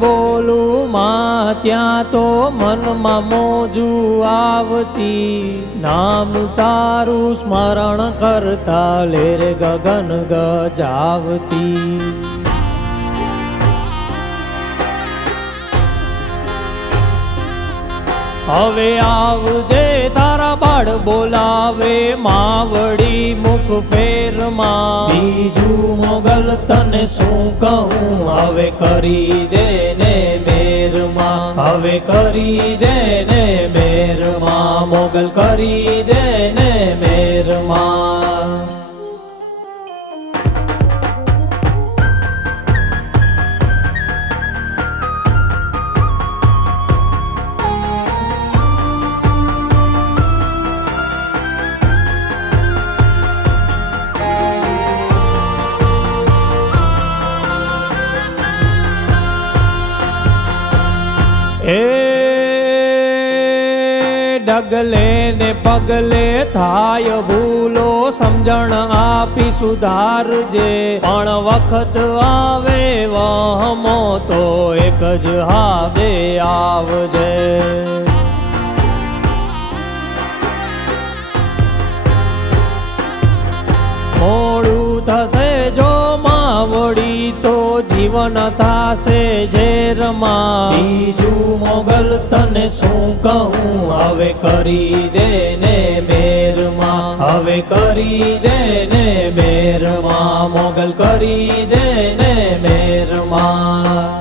બોલું માં ત્યાં તો મનમાં મોજું આવતી, નામ તારું સ્મરણ કરતા લેર ગગન ગજાવતી. હવે આવજે તારા બાળ બોલાવે માવડી મુખ ફેરમાં, બીજું મોગલ તને શું કહું હવે કરી દે ને મેરમાં, હવે કરી દે ને મેરમાં, મોગલ કરી દે ને મેરમાં. એ ડગલે ને પગલે થાય ભૂલો, સમજણ આપી સુધારજે, પણ વખત આવે વહમો તો એક જ હાદે આવજે. મોડું થશે જો માવડી તો જીવન થાશે ઝેરમાં, બીજું મોગલ તને શું કહું હવે કરી દે ને મેરમાં, હવે કરી દે ને મેરમાં, મોગલ કરી દે ને મેરમાં.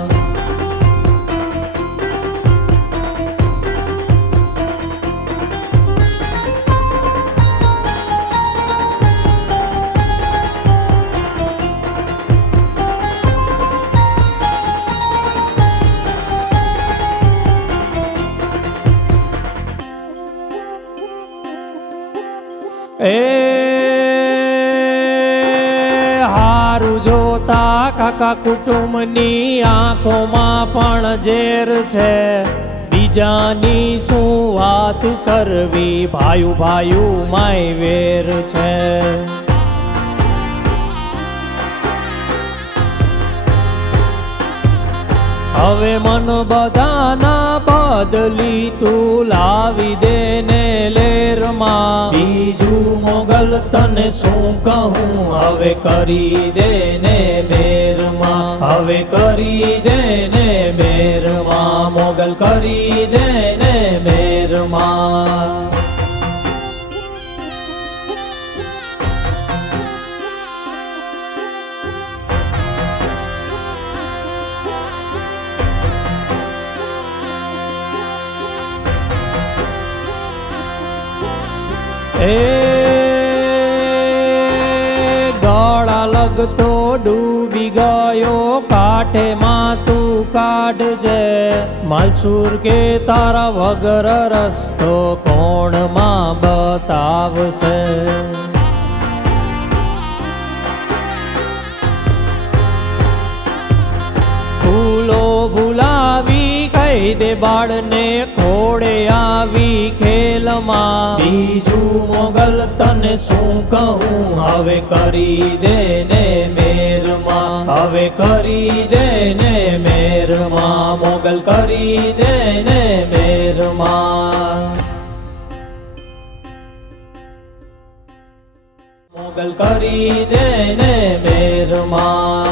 એ હારું જોતા કાકા કુટુંબની આંખોમાં પણ ઝેર છે, બીજાની શું વાત કરવી ભાયું ભાયું માય વેર છે. હવે મન બધાના બદલી તું લાવી દે ને લેરમાં, બીજું મોગલ તને શું કહું હવે કરી દે ને મેરમાં, હવે કરી દે ને મેરમાં, મોગલ કરી દે ને મેરમાં. એ ગળા લગતો ડૂબી ગયો કાંઠેમાં તું કાઢજે, માલસુર કે તારા વગર રસ્તો કોણમાં બતાવશે. ફૂલો ભૂલાવી કહી દે બાળને ખોડે આવી ખેલમાં, બીજું મોગલ તને શું કહું હવે કરી દે ને મેરમાં, હવે કરી દે ને મેરમાં, મોગલ કરી દે ને મેરમાં, મોગલ કરી દે ને મેરમાં.